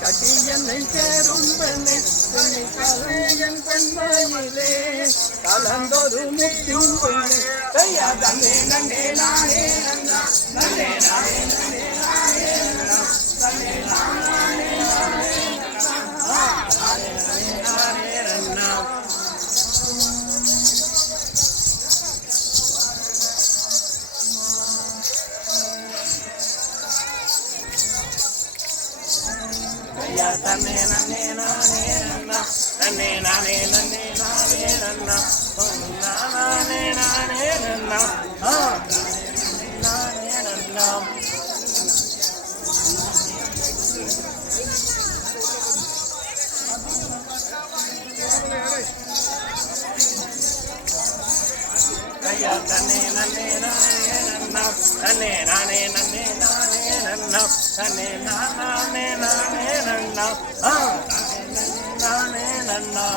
கட்டியனை சேரும் பெண்ணை கலையன் பெண்மையிலே கலந்தொரு முத்தின் பெண்ணே கையா தன்னே நன்னே நானே நன்னா நன்னே நானே நன்னே நானே நன்னா நன்னே நானே நானே நன்னா நன்னே நன்னே நானே நன்னா நன்னே நானே நன்னே நானே நன்னா நானே நானே நன்னா நானே நன்னா கையா தன்னே நன்னே நானே நன்னா நன்னே நானே நன்னே நானே நன்னா நன்னே நானே நானே நன்னா நானே நன்னா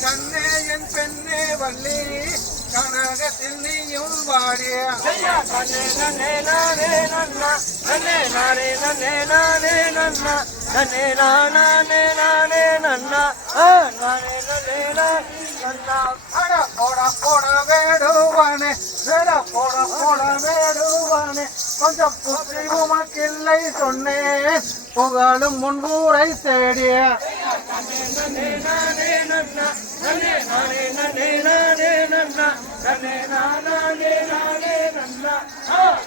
கண்ணே என் பெண்ணே வள்ளி கனகத்தில் நீயும் வாடிய நன்னே நன்னே நானே நன்னா நன்னே நானே நன்னே நானே நன்னா நன்னே நானே நானே நன்னா நானே நன்னே நன்னா அட போட போட வேடுவானே வேட போட போட வேடுவானே கொஞ்சம் புத்தி உமக்கில்லை சொன்னேன் புகழும் முன்பூரை தேடிய நன்னே நானே நன்னா நன்னே நானே நன்னே நானே நன்னா நன்னே நானே நானே நன்னா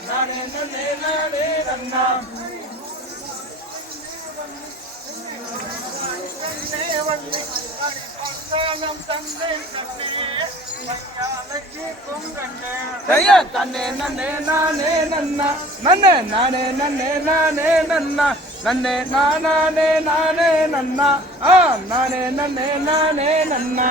நானே நன்னே நானே நன்னா தன்னே நன்னே நானே நன்னா நன்னே நானே நன்னே நானே நன்னா நன்னே நானே நானே நன்னா நானே நன்னே நானே நன்னா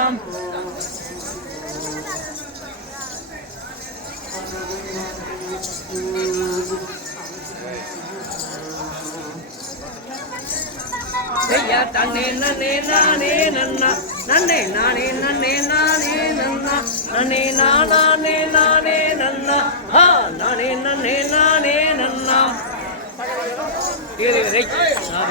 தன்னே நன்னே நானே நன்னா நன்னே நானே நன்னே நானே நன்னா நன்னே நானே நானே நன்னா நானே நன்னே நானே நன்னா